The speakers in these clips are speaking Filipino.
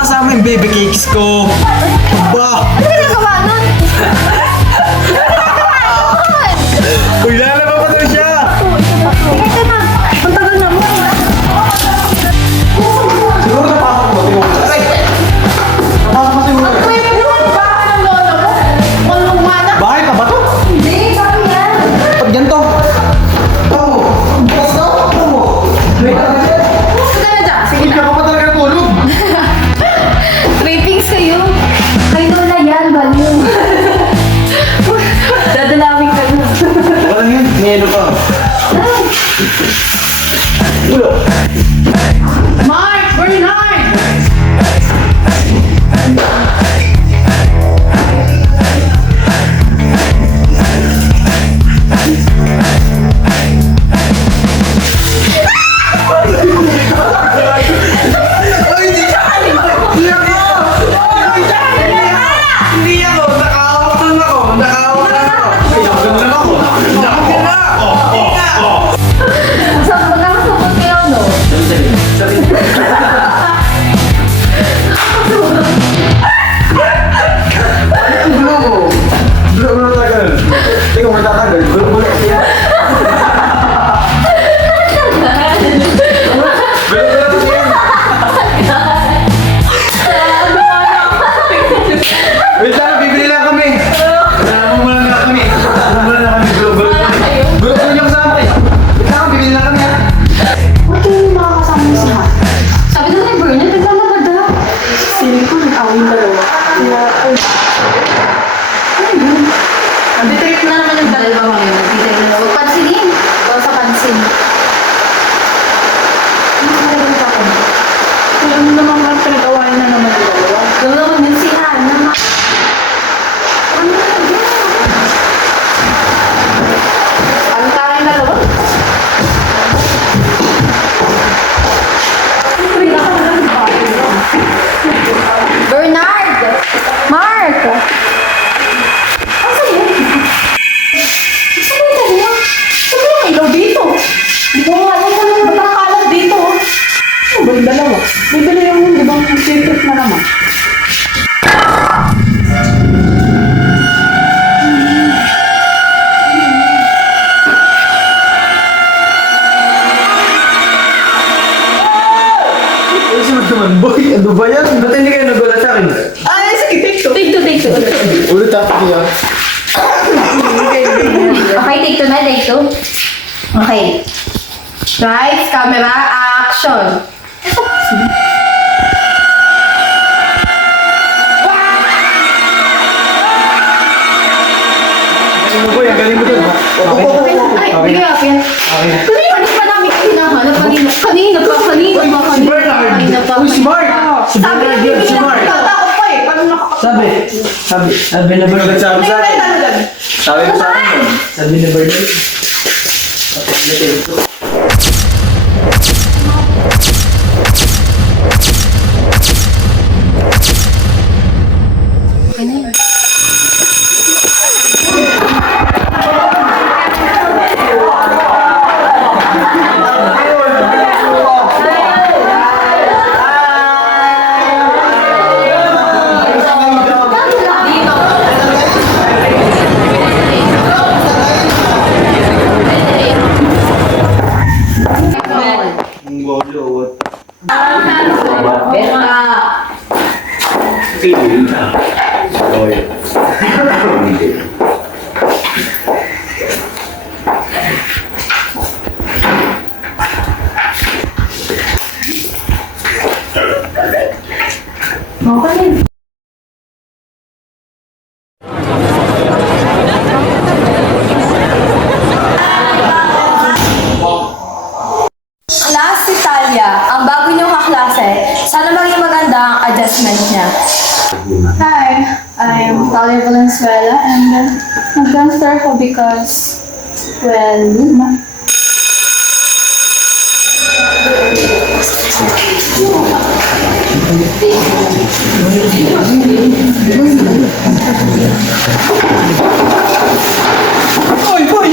kasama yung baby cakes ko. Aba! Ano ginagawa nun? Uy, lalaba pa daw siya! Ito na. Ang tagal na mo. Siguro napasok mo. Aray! Napasok mo siguro. Ang kwento naman ba ng lolo mo? Kulong nga na. Bahay pa ba to? Hindi, sabi yan. Ba't ganito? Tamo! Tamo! May kagaya. Puso ka na dyan. Sige Hindi na. ka pa talaga tulog. Trippings kayo. Kayo na yan, baliw. Dadalawin ka na. Wala yun. May ano pa. Ulo. Mark! Bernard! Ay, hindi ka! Hindi ako! Hindi ako! Nakahawak lang ako! Nakahawak lang ako! Nakahawak lang ako! Nakahawak na! So, magkakasabot kayo, no? Gulo mo! Gulo mo tagal! Teka, matatagal. Gulo mo lang siya. Gulo mo lang siya. Wait lang, bibili lang kami. Kasama mo lang kami. Kasama mo lang kami. Gulo mo lang kami. Gulo mo lang kasama eh. Wait lang, bibili lang kami ha. Ba't kayo yung makakasama mo siya? Sabi na kay Bernard, naglalabad na. Feeling ko, nag-awin dalawa. Kaya, ay. Ano yun? Nag-detect na naman yung dalawa ngayon. Nag-detect na. Huwag pansinin. Huwag sa pansin. Ano ka rin sa akin? Alam mo naman ba, pinag-awayan na naman yung dalawa. Yung naman yun si Hannah. Ano na yun? Ano tayong dalawa? Bernard! Mark! Asa yun? Asa ba yung dalawa? Ano yung ilaw dito? Hindi ko nga alam kung ano ba nakakalap dito. Ano ba yung dalawa? Bibili yung di ba yung secret na naman? Ay, sunod naman, boy. Ano ba yan? Ba't hindi kayo nagulat sa akin? Ay, sige, take two. Take two, take two. Ulit ako niya. Okay, take two na, take two. Okay. Lights, camera, action. Ano boy, ang galing mo dun ha? Okay. Okay na. Ay, Okay. bigay ako yan. Okay na. Ano pa namin hinahanap? Kanina pa, kanina pa. Si Bernard! Kanina pa. Uy, si Mark! Si Sabi na Bernard yun, si bibili Mark! ako. Tatakot pa eh. Paano nakakapag... Sabi na Bernard sabi Ano sa yung akin. ano dyan? Sabi ko sa akin. Sabi na Bernard. Okay na yan. Ang bolo. Okay. Class si Talia, ang bago niyong kaklase. Sana maging maganda ang adjustment niya. Hi, I'm Talia Valenzuela and nag-dancer ako because, well, yun na. Oy, boy!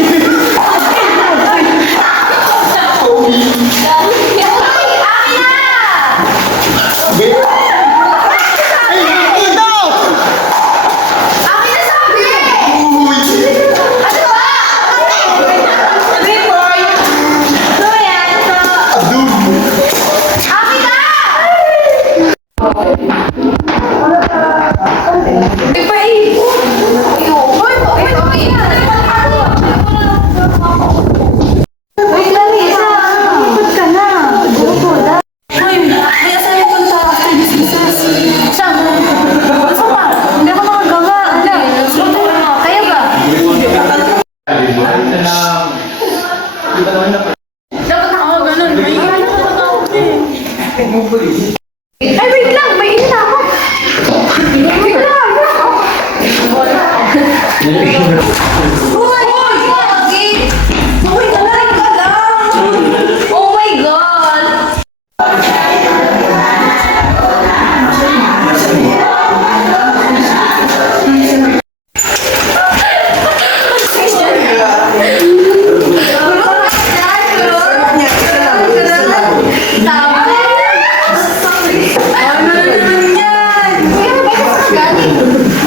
Ay, wait lang! May ina na ako! Wait lang! Uy! Bakit? Uy, nalay ka lang! Oh my God!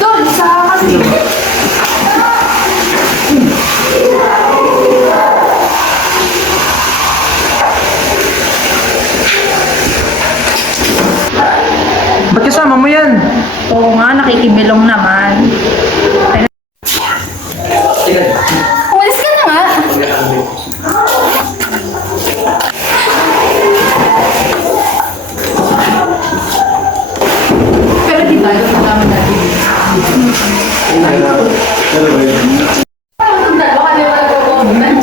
Doon, sa kasi. Ba't kasama mo yan? Oo nga, nakikibilong naman. Umalis ka na nga. Pero di tayo kasama natin. Baka di ba nagko-comment?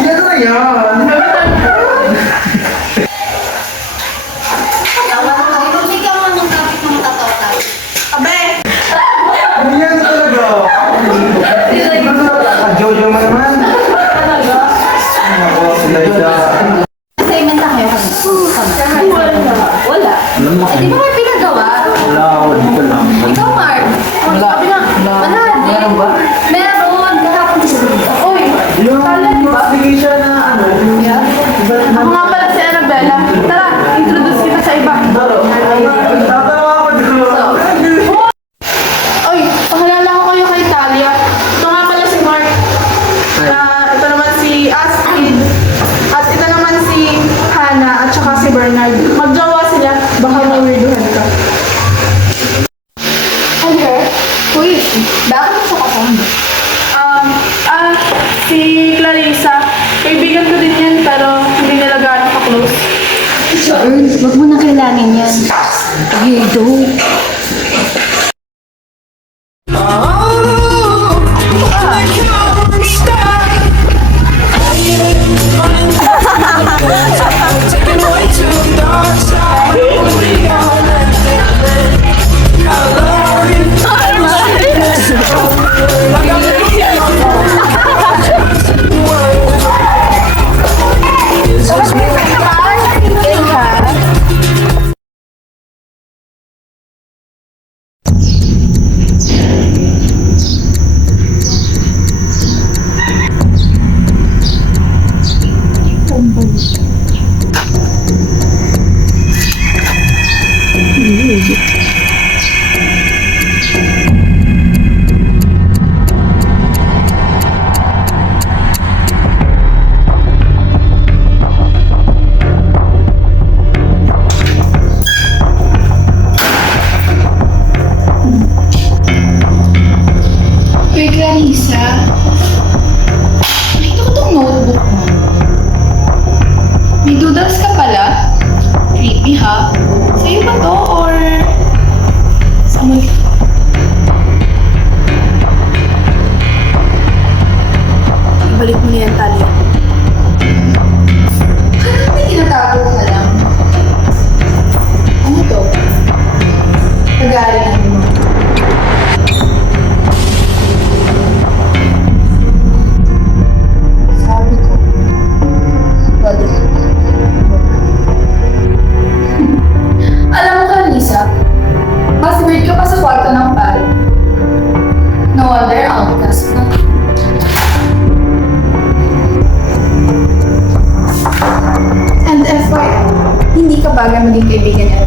Ano na yan? Ano yan talaga? Jojo mo naman. Ako, Liza. Assignment na kayo kami. Wala. Eh, di ba may pinagawa? Wala ako, dito lang. Ikaw, Mark. Sabi na, wala. Meron ba? Meron. Kahapon sa Uy, Yung kala, di ba? application na ano, Ako nga pala si Annabella. Tara, introduce kita sa iba. tatawa ako dito. Oy, pakilala ko kayo kay Talia. Ito nga pala si Mark. Ito naman si Astrid. At ito naman si Hannah at saka si Bernard. Magjowa sila. Baka mawirduhan ka. And her? Who is she? Bakit mo siya kasama? Si Clarissa. Kaibigan ko din yan pero hindi nila gaano ka-close. Earl, wag mo na kailangan yan. Weirdo. Uy, Clarissa. Nakita ko tong notebook mo. May doodles ka pala? Creepy ha? Sa'yo ba to or sa muli? Ibalik mo na yan, Talia. Parang may tinatago ka lang. Ano to? Nag-aaral mo. Sabi ko. Alam mo ka, Lisa, mas weird ka pa sa kwarto ng pare. No wonder outcast ka. And FYI, hindi ka bagay maging kaibigan niya.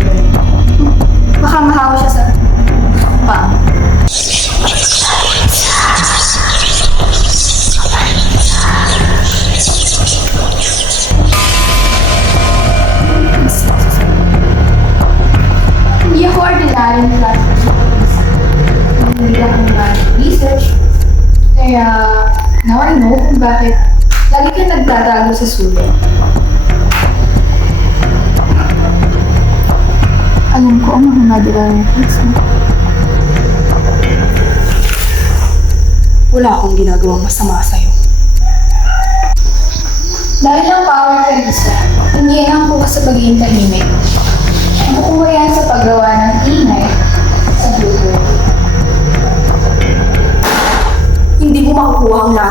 Baka mahawa siya sa pang. Hindi ako ordinary classmates. Hindi ako research. Kaya, now I know kung bakit lagi ka nagtatago sa sulit. Alam ko ang mga nadilang records mo. Wala akong ginagawang masama sa'yo. Dahil ang power ka, Lisa, hinihingan ko ka sa pagiging tahimik. Ang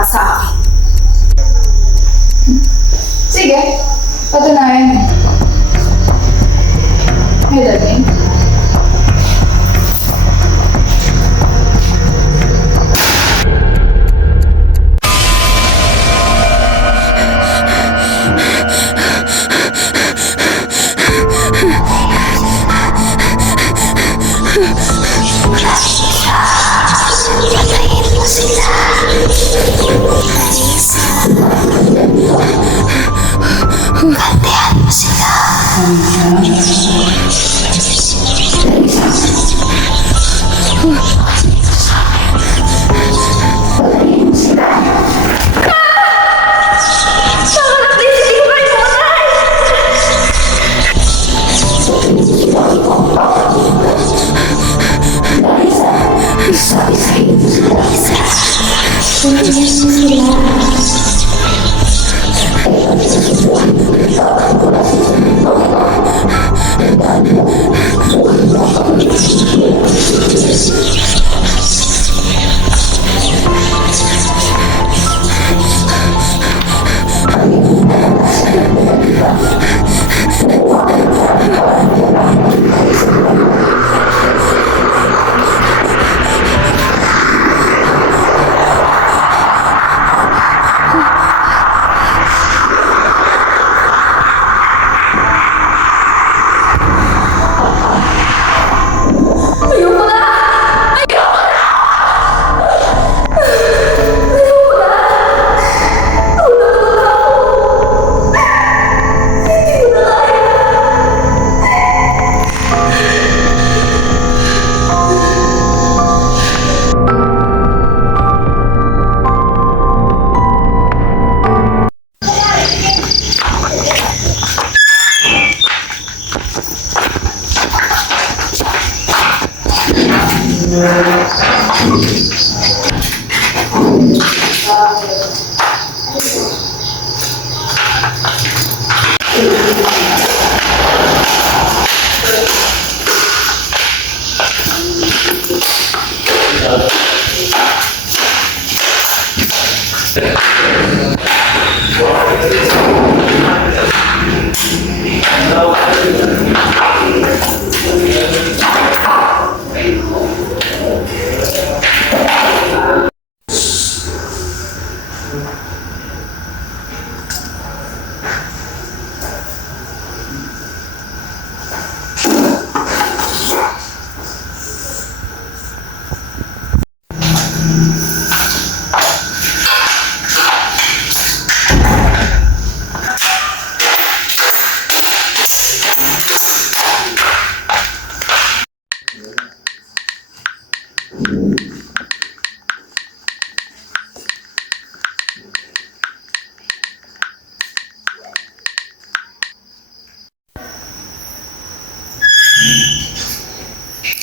sa akin. Sige, patunayan. May dating.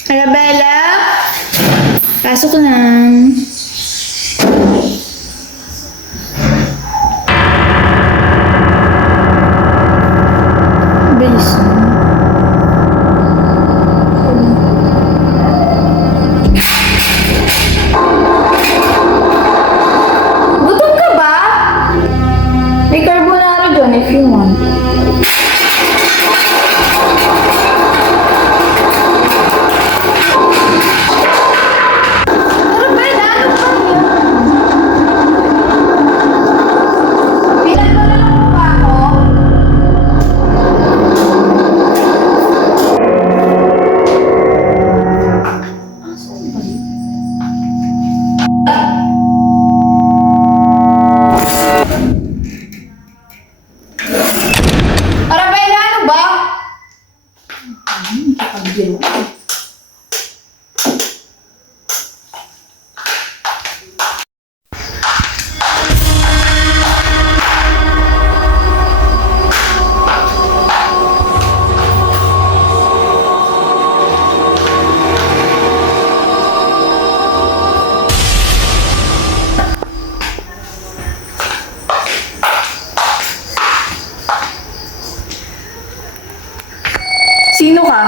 Arabella? Pasok na. Bilis mo. Gutom ka ba? May carbonara dyan if you want. Arabella, ano ba? Sino ka?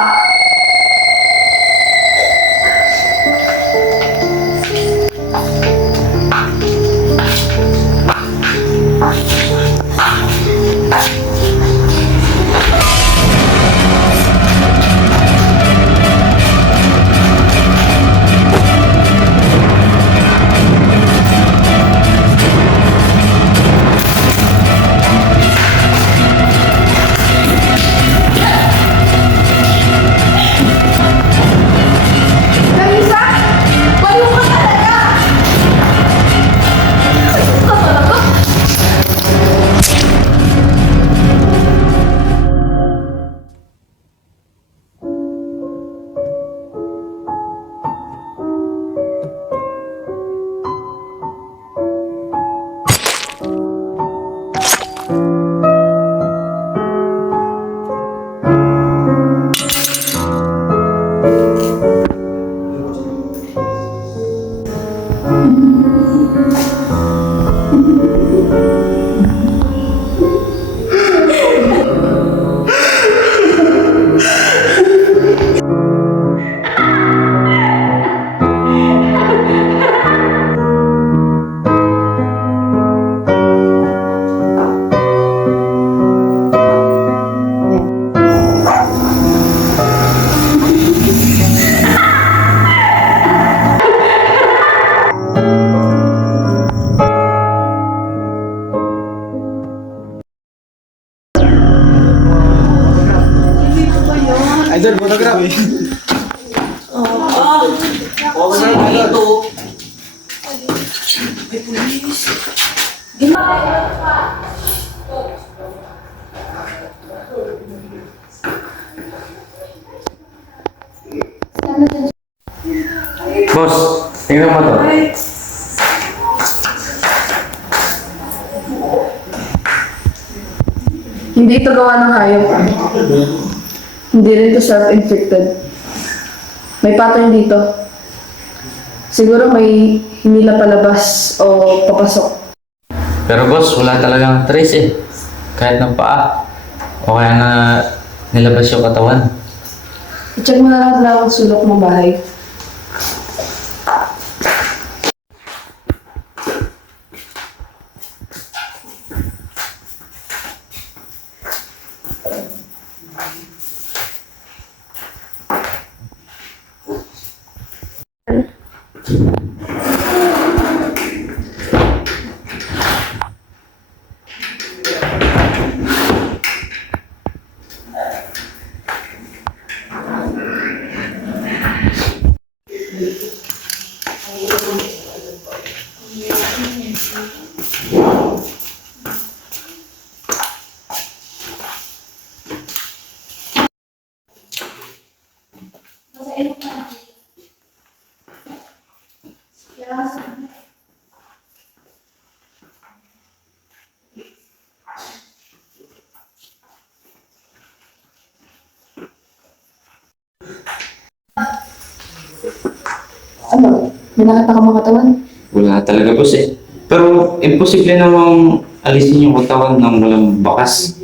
Idol, photograph. Boss, tingnan mo to. Hindi ito gawa ng hayop. Hindi rin ito self-inflicted. May pattern dito. Siguro may hinila palabas o papasok. Pero boss, wala talagang trace eh. Kahit ng paa. O kaya na nilabas yung katawan. I-check mo na lahat na ang sulok ng bahay. Ano? May nakita ka mga katawan? Wala talaga boss eh. Pero imposible namang alisin yung katawan ng walang bakas.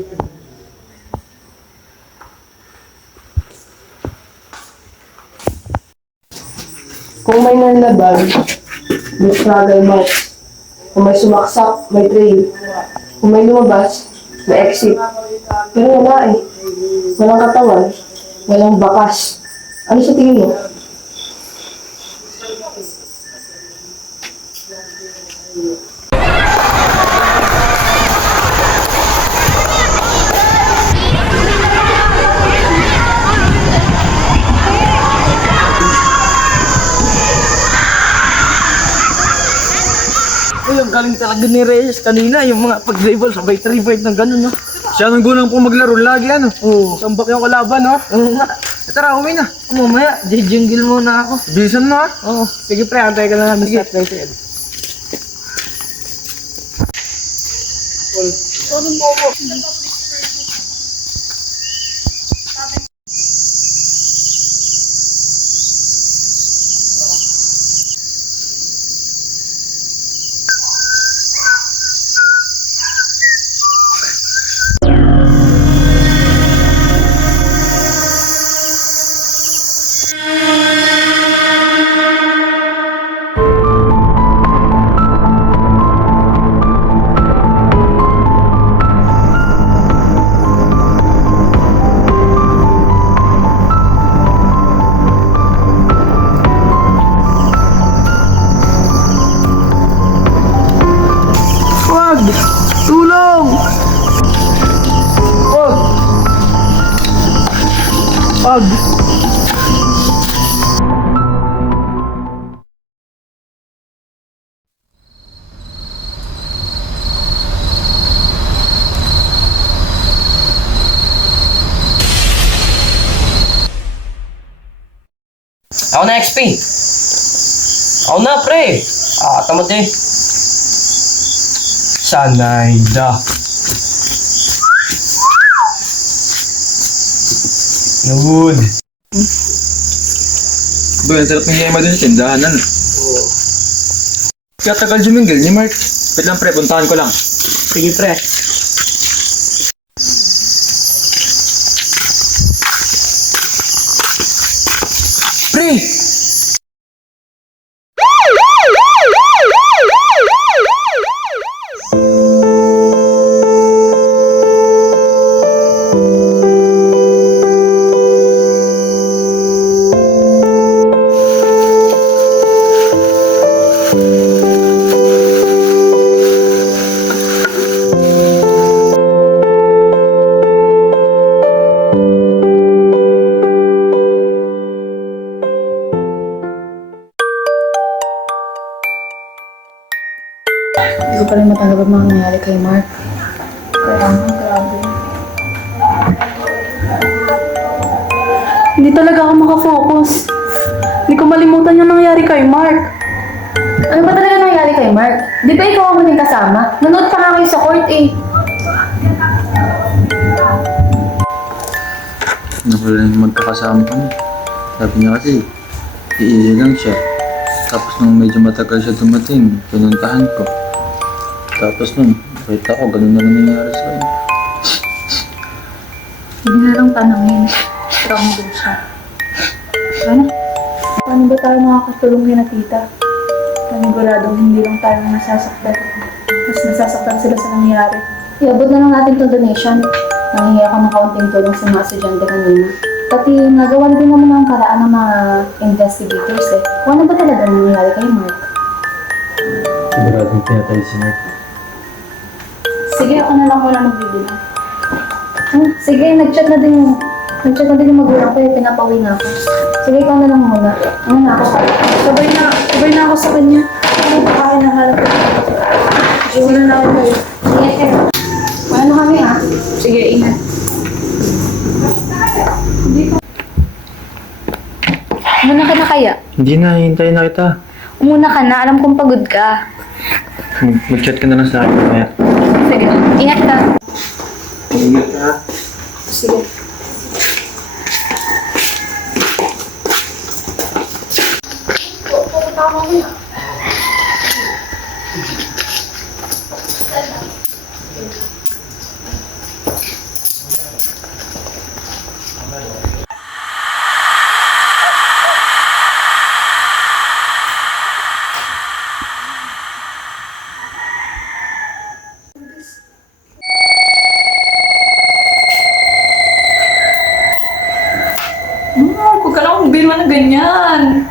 Kung may nanlabag, may struggle marks. Kung may sumaksak, may trail. Kung may lumabas, may exit. Pero wala eh. Walang katawan, walang bakas. Ano sa tingin mo? Uy, ang galing talaga ni Reyes kanina, yung mga pag-dribble, sabay 3-5 ng gano'n, no? Siya nang gunang po maglaro lagi, ano? Oo, tambak yung kalaban, no? Oo nga. Tara, uwi na. Mamaya, jingle muna ako. Bilisan mo, ha? Oo, sige pre, antay ka na namin sa president. Wag! Tulong! Wag! Wag! Ako na, XP. Ako na, pre. Tamad eh. Sanay da. Yun. Boy, ang sarap ng yema dun sa tindahan, ano? Oo. Kaya tagal jumingil ni Mark. Wait lang, pre. Puntahan ko lang. Sige pre. Pre! ko pa rin matanggap ang mga nangyari kay Mark. Kaya grabe. Hindi talaga ako makafocus. Hindi ko malimutan yung nangyari kay Mark. Ano ba talaga nangyari kay Mark? Di ba ikaw ang huling kasama? Nanood pa nga kayo sa court eh. Nakulang magkakasama kami. Sabi niya kasi, iihi lang siya. Tapos nung medyo matagal siya dumating, pinuntahan ko. Tapos nung, nakita ko, ganun na lang nangyari sa akin. Hindi na lang tanongin. Strong din siya. Ano? Paano ba tayo makakatulong kay na tita? Paniguradong hindi lang tayo nasasaktan. Mas nasasaktan sila sa nangyari. Iabot na lang natin itong donation. Nangingi ako ng kaunting tulong sa mga estudyante kanina. Pati nagawan din naman ang paraan ng mga investigators eh. Kung ano ba talaga nangyari kay Mark? Siguradong pinatay si Mark. Sige, ako na lang wala magbibili. Sige, nag-chat na din yung magulang ko eh. Pinapauwi na ako. Sige, ikaw na lang muna. Ano na ako? Sabay na ako sa kanya. Ano ba kaya nahalap ko? Iwan na ako kayo. Sige, kayo. Ano kami ha? Sige, ingat. Umuna ka na kaya? Hindi na, hintayin na kita. Umuna ka na. Alam kong pagod ka. Mag-chat ka na lang sa akin mamaya. Sige, ingat ka. Ingat ka. Sige. Huwag ka lang biro na ganyan.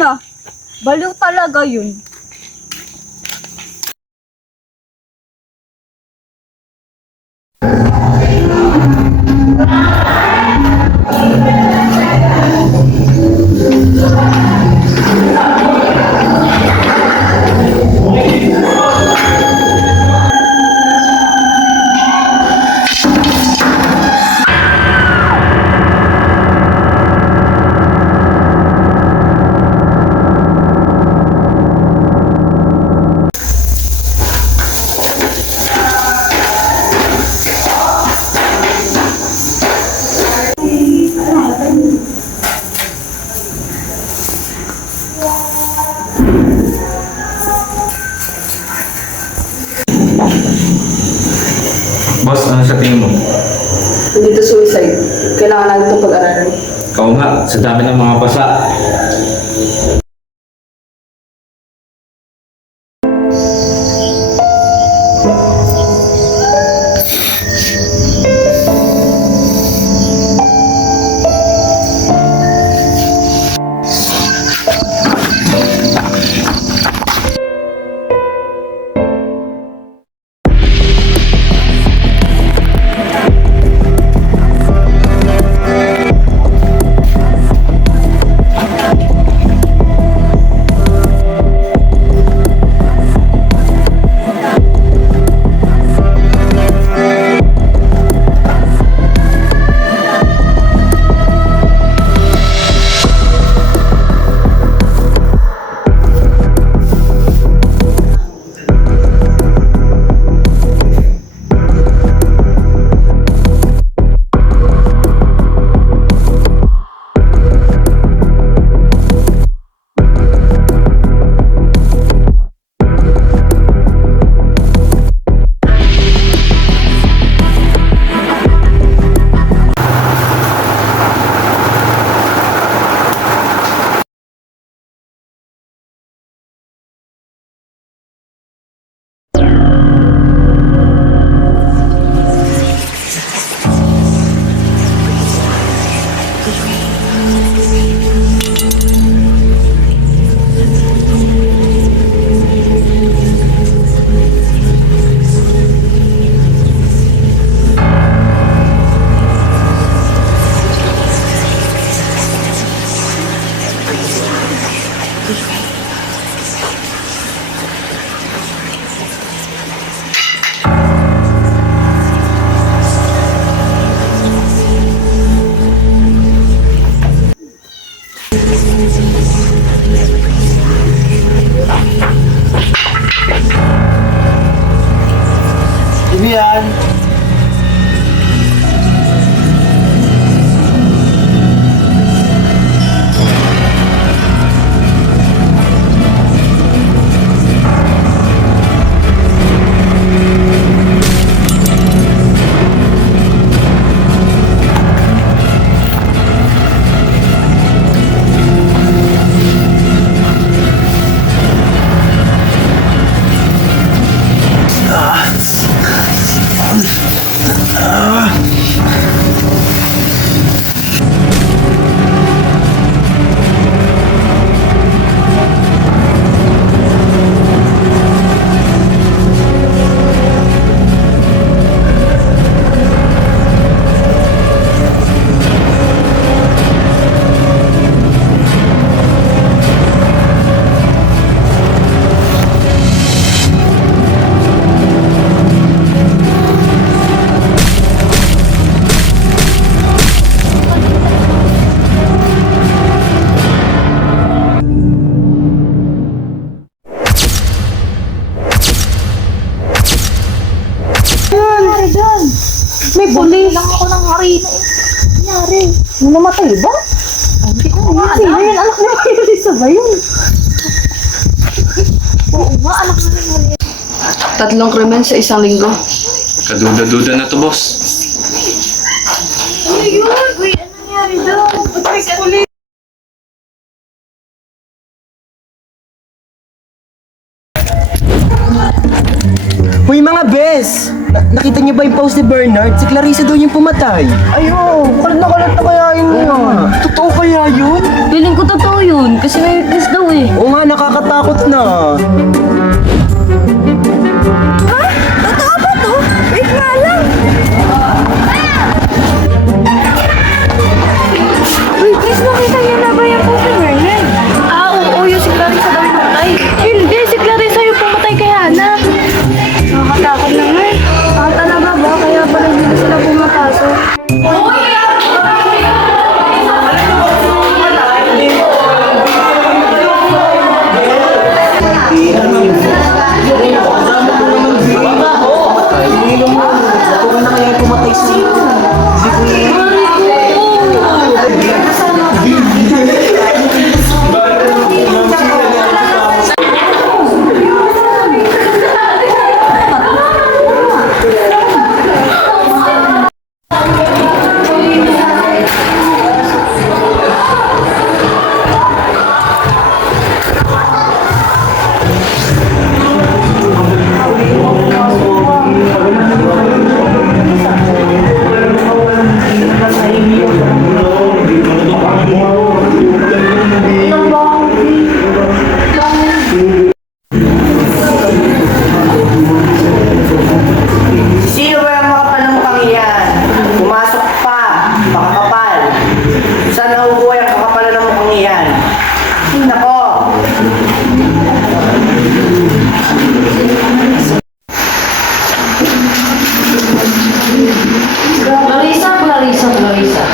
na. Baliw talaga yun. Boss, ano sa tingin mo? Hindi to suicide. Kailangan natin itong pag-aralan. Ikaw nga, sa dami ng mga basa. Vivian! May buli lang ako ng harina eh. Nangyari? Namatay ba? Hindi ko nga alam. Sino yun? Anak ni Marisa ba yun? Oo nga, anak ni Marisa. 3 krimen sa isang linggo. Kaduda-duda na to, boss. Ano yun? Uy, ano nangyari doon? Ba't may kulit? Uy mga bes! Nakita niyo ba yung post ni Bernard? Si Clarissa daw yung pumatay. Ayo, kalat na kaya yun yun. Totoo kaya yun? Feeling ko totoo yun. Kasi may witness daw eh. Oo nga, nakakatakot na. Totoo ba to? Wait nga lang. Wait, guys, nakita niyo na ba yung puso niya yan? Oo, yung si Clarissa daw yung pumatay. Hindi, si Clarissa yung pumatay kay Hana. Nakakatakot na nga. Talaga ba? Kaya pala hindi sila pumapasok. Kung na kaya pumatay sa Sino ba ang makapal ng mukhang iyan? Pumasok pa, makakapal. Saan nakukuha ang kakapalan ng mukhang iyan? Nako! Clarissa.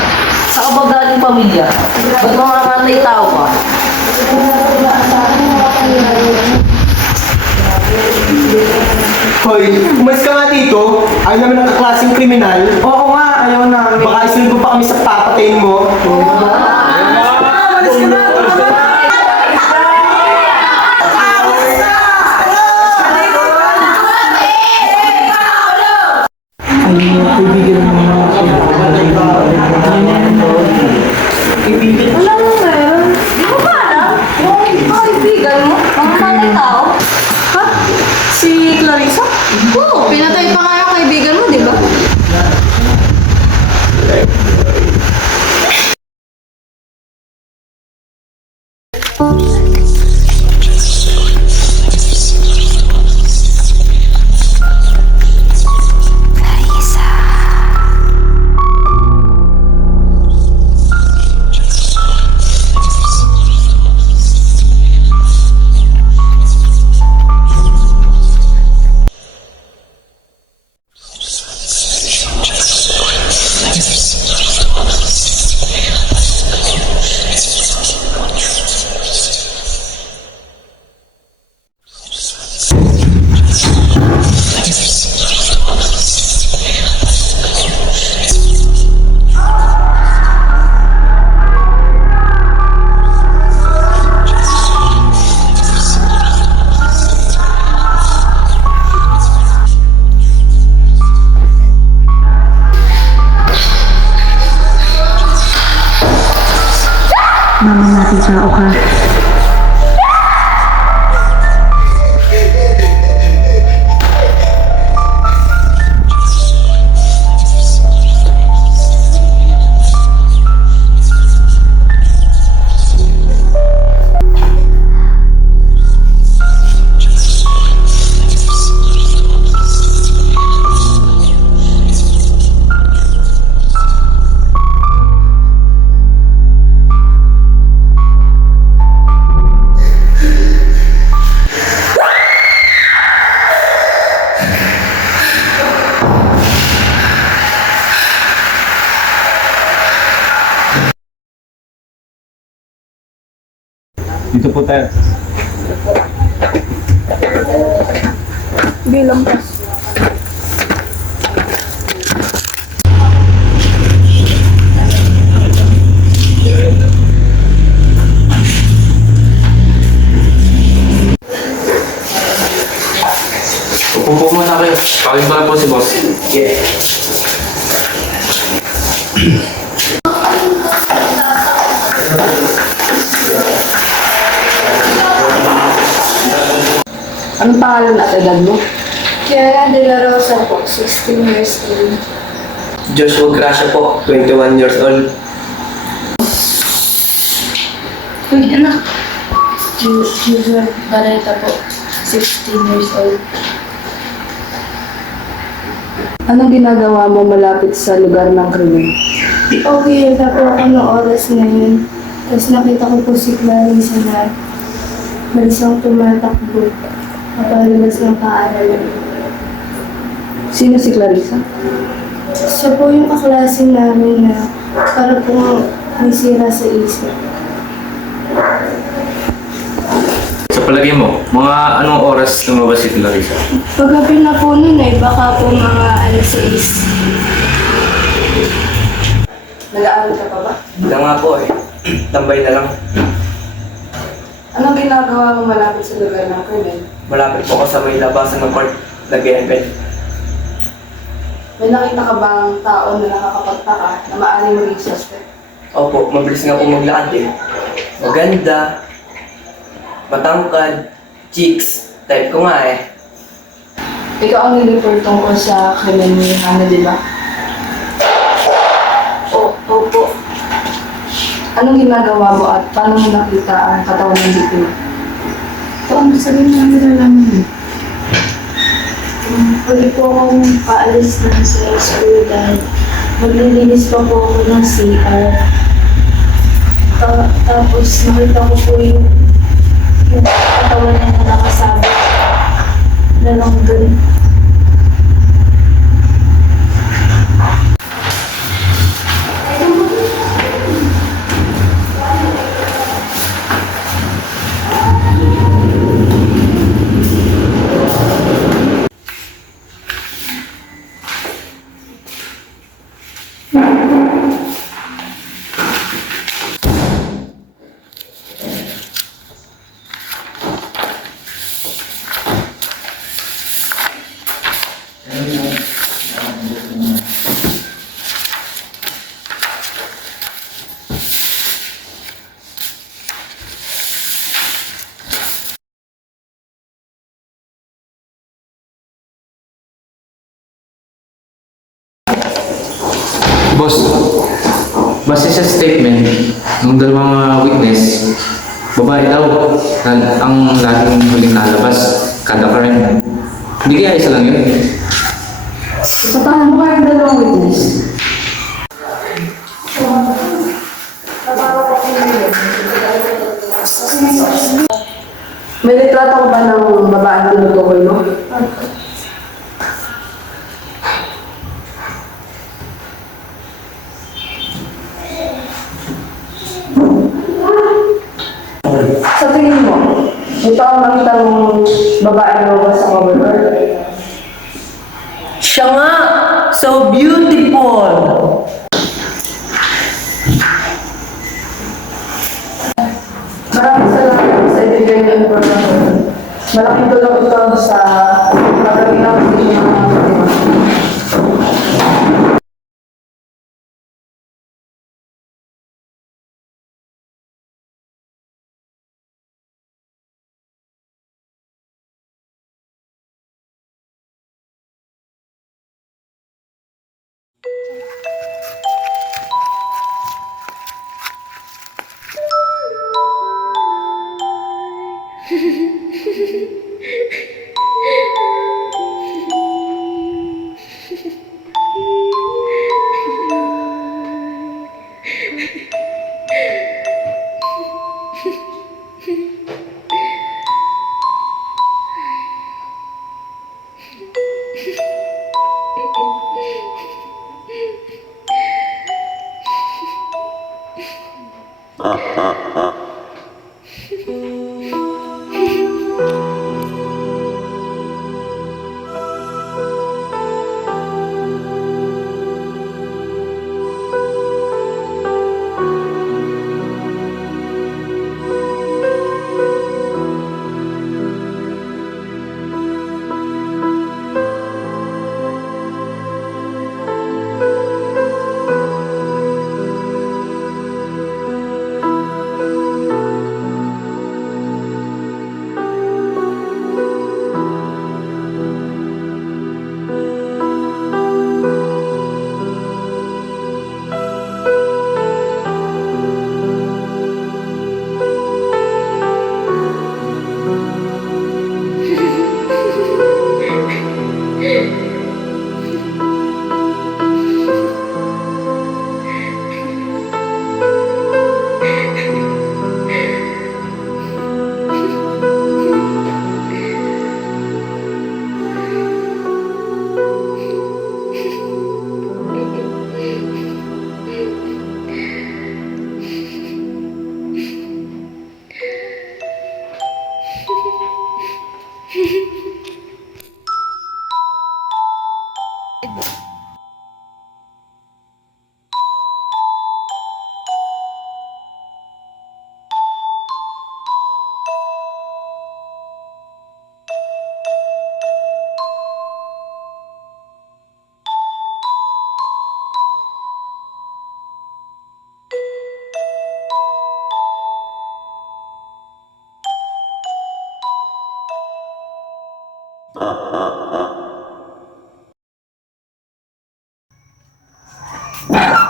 Sa kabagaling pamilya, ba't mga kanay tao pa? Hoy, umalis ka nga dito. Ayaw naman ng kaklaseng kriminal. Oo nga, ayaw namin. Baka isunod pa kami sa papatayin mo. Wala mo meron. Di mo ba alam? Yung kaibigan mo, mga mga tao. Ha? Si Clarissa? Oo, pinatay pa nga yung kaibigan mo, di ba? Mama natin sa ka. Dito po tayo. Bilang pas. Upo muna kayo. Tawagin ko lang po si boss. Anong pangalan at edad mo? Kiara De La Rosa po, 16 years old. Joshua Gracia po, 21 years old. Uy, anak. Junior Barreta po, 16 years old. Anong ginagawa mo malapit sa lugar ng krimen? Okay, na po ako ng oras na yun. Tapos nakita ko po si Clarissa na balisang tumatakbo. Kapalabas ng paaralan. Sino si Clarissa? Siya po yung kaklase namin na para po may sira sa isip. Sa palagay mo, mga anong oras lumabas si Clarissa? Paggabi na po nun baka po mga alas 6. Nag-aaral ka pa ba? Wala nga po eh. Tambay na lang. Anong ginagawa mo malapit sa lugar ng krimen? Malapit po ako sa may labasan ng court. Nag-e-event. May nakita ka bang tao na nakakapagtaka na maaaring maging suspect? Opo, mabilis nga po maglakad eh. Maganda. Matangkad. Chicks. Type ko nga eh. Ikaw ang niliport tungkol sa krimen ni Hana, di ba? Opo. Anong ginagawa mo at paano mo nakita ang katawan ng biktima? Ito ang sabihin namin na lang yun. Huli po akong paalis na sa school dahil maglilinis pa po ako ng CR. Tapos nakita ko po yung katawan niya na nakasabit na lang dun. Boss, base sa statement ng dalawang witness, babae daw ang laging huling nalabas kada crime. Hindi kaya isa lang yun? Sa paano mo kayong dalawang witness? May litrato ko ba ng babaeng tinutukoy mo? Sa tingin mo, ito ang nakita mong babaeng lumabas sa cover art? Siya nga! So beautiful! Maraming salamat sa ibigay ng information. Malaking tulong ito sa pagdating ng mga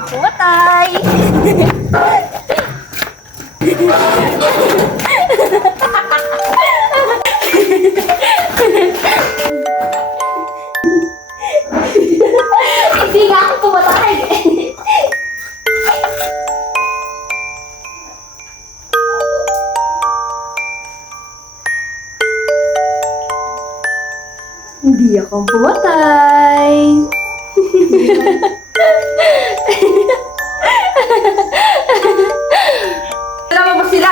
Pumatay! Hindi nga ako pumatay! Hindi ako pumatay! Alam mo ba sila?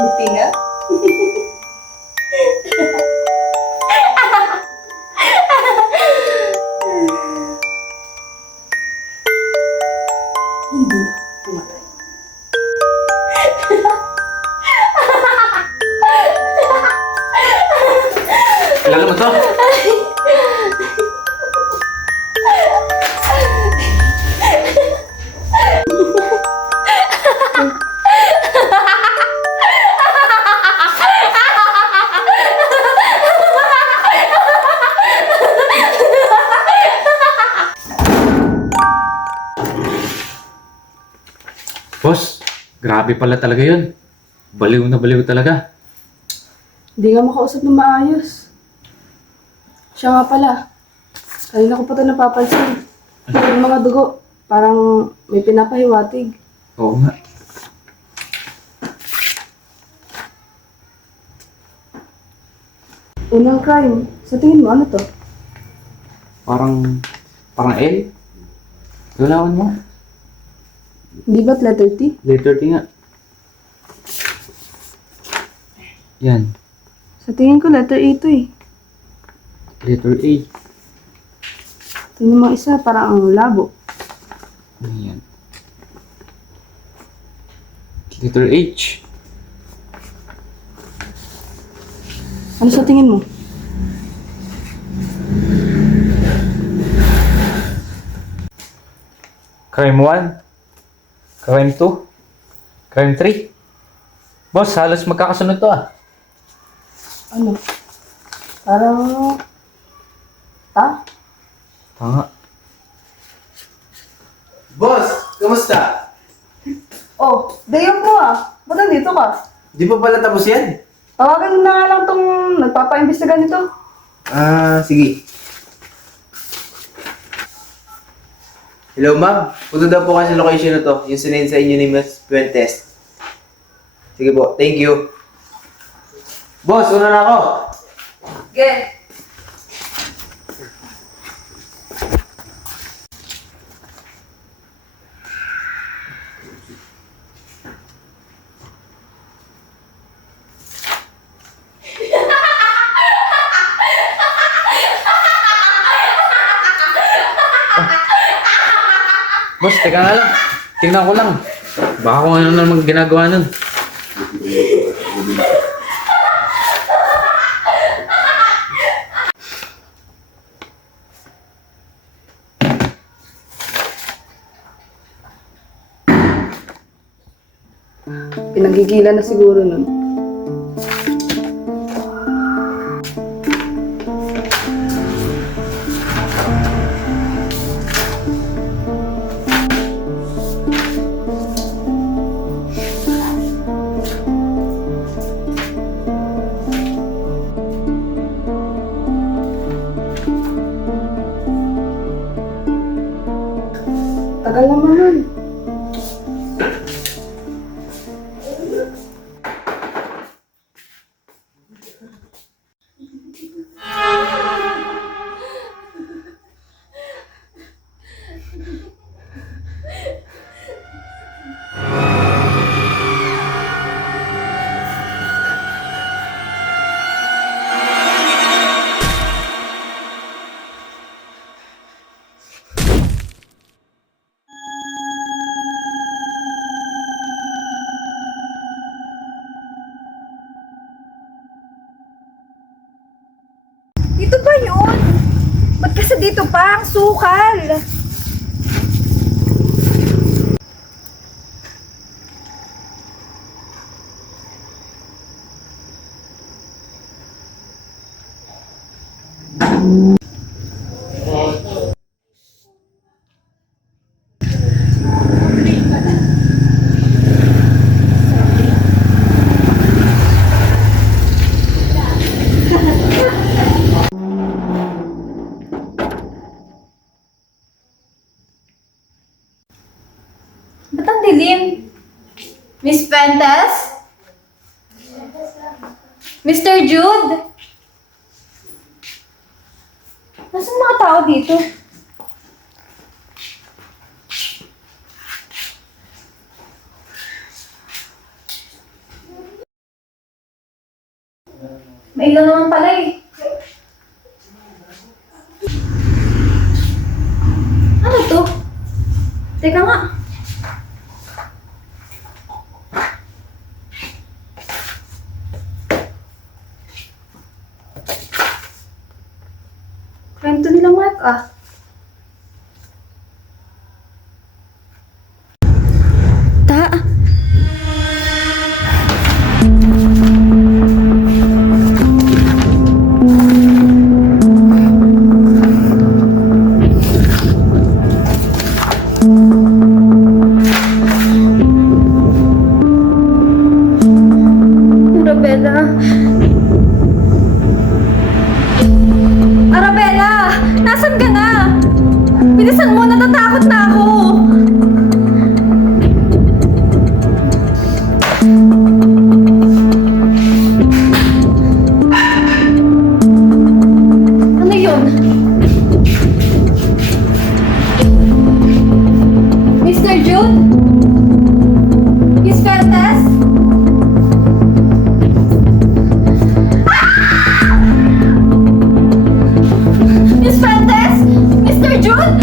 Buti na. Hindi ako pumatay. Kilala mo to? Boss, grabe pala talaga yun. Baliw na baliw talaga. Hindi nga makausap ng maayos. Siya nga pala. Kanina ko pa ito napapansin. Yung mga dugo, parang may pinapahiwatig. Oo nga. Unang crime. Sa tingin mo, ano to? Parang L. Galawan mo. Hindi ba't letter T? Letter T nga. Yan. Sa tingin ko, letter A to eh. Letter A. Tingnan mo isa, parang ang labo. Yan. Letter H. Ano sa tingin mo? Crime 1. Crime 2. Crime 3. Boss, halos magkakasunod to ah. Ano? Parang... Ta? Tanga. Boss, kamusta? Oh, day off mo ah. Ba't nandito ka? Di pa pala tapos yan? Tawagan na nga lang tong nagpapa-imbestiga nito. Sige. Hello, ma'am. Punta daw po kasi sa location na to. Yung sinend sa inyo ni Ms. Puentes. Sige po, thank you. Boss, una na ako. Get. Boss, teka nga lang. Tingnan ko lang. Baka kung ano naman ginagawa nun. Pinagigilan na siguro nun. Tagal naman nun. Dito ba yun? Ba't kasi dito pa ang sukal? Ba't ang dilim? Miss Fuentes? Mr. Jude? Nasaan mga tao dito? Mailan naman pala eh. Ano to? Teka nga. Kwento nila Mark ah. Ta. Arabella. Arabella! Nasaan ka na? Bilisan mo, natatakot na ako! Ano yun? Mr. Jude? Miss Fuentes? Miss Fuentes? Mr. Jude?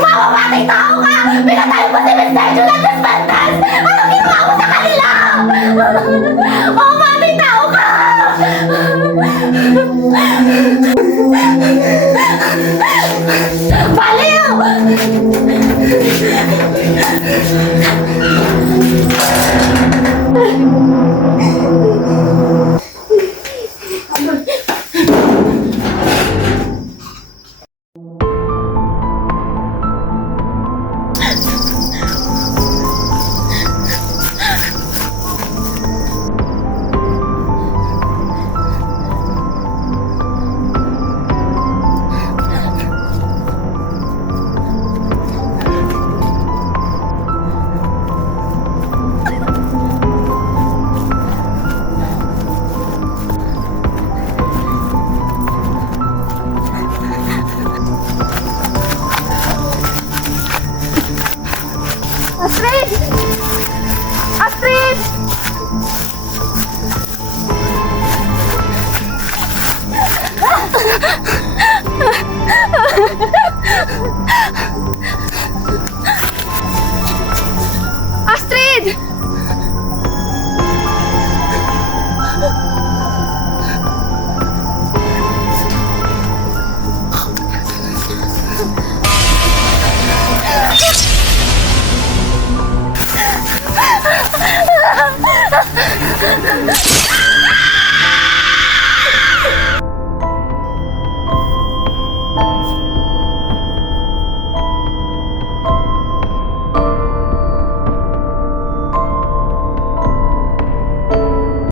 Mamamatay tao ka! Pinatay mo si Mr. Jude at Miss Fuentes! Anong ginawa mo sa kanila? Mamamatay tao ka! Baliw! Astrid! Astrid! Astrid!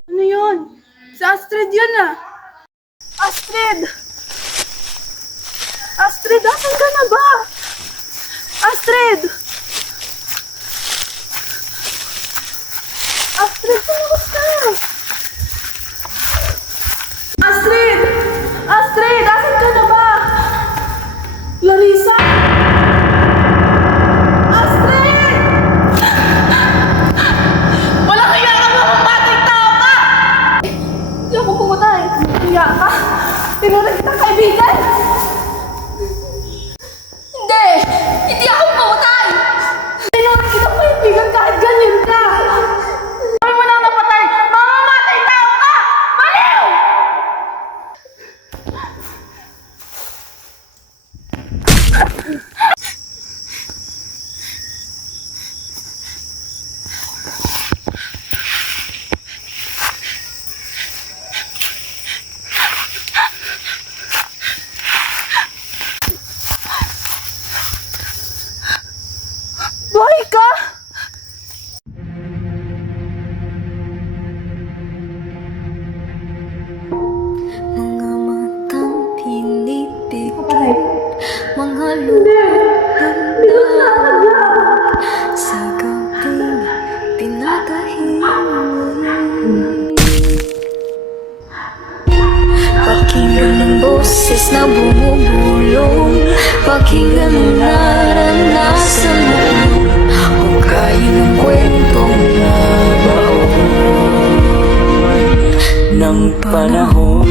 Ano yun? Si Astrid yun ah. Astrid! Astrid, asan ka na ba? Astrid! Astrid, sumabot ka! Astrid! Astrid, asan ka na ba? Larissa! Astrid! Wala kaya ka mamamatay tao ka! Hindi ako pumatay. Kaya ka? Tinunan kitang kaibigan? Hindi! Hindi ako pumatay! Tinunan kitang kaibigan kahit ganyan ka! Ay mo nang napatay! Mamamatay tao boses na bumubulong, pakinggan ang naranasan mo. Hukayin ang kwentong nabaon ng panahon.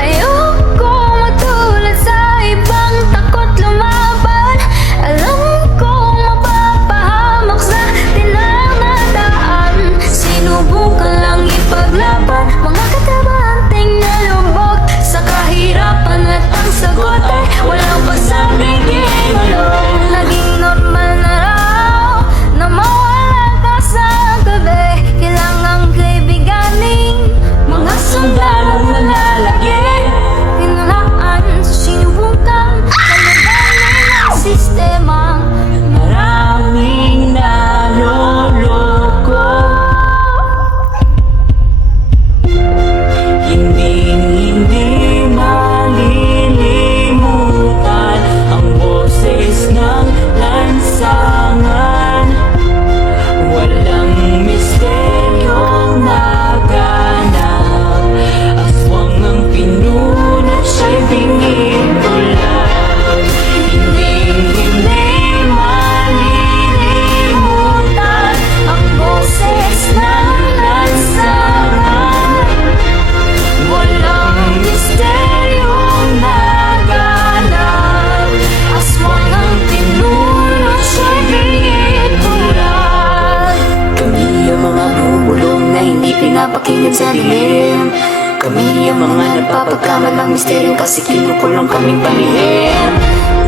Ayoko matulad sa ibang takot lumaban. Alam kong mapapahamak sa tinanadaan. Sinubukan lang ipaglaban mga katabanting na lubog sa kahirapan at ang sagot ay walang pasabing ginulong. Naging normal na raw na mawala ka sa gabi. Kailangang kaibiganing mga sundalong nalalagi. Pinulaan sa sinubukan kalabanin ang sistemang maraming naloloko. Hindi malilimutan ang boses ng lansangan. Walang misteryong naganap. Aswang ang pinunot siya'y bingit ulan. Hindi malilimutan ang boses ng lansangan. Walang misteryong naganap. Aswang ang pinunot siya'y bingit ulan. Kami ang mga bumulong na hindi pinapakinggan sa dilim. Kami ang mga napapagkamalang misteryo kasi kinukulong kaming palihim.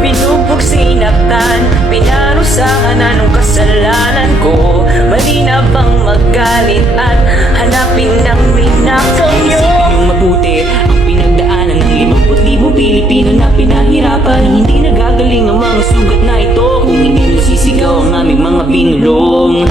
Binubog sinaktan, pinarusahan anong kasalanan ko. Mali na bang magalit at hanapin ng minakaw nyo? Isipin yung mabuti ang pinagdaanan ng 50,000 Pilipino na pinahirapan. Hindi nagagaling ang mga sugat na ito kung hindi nasisigaw ang aming mga binulong.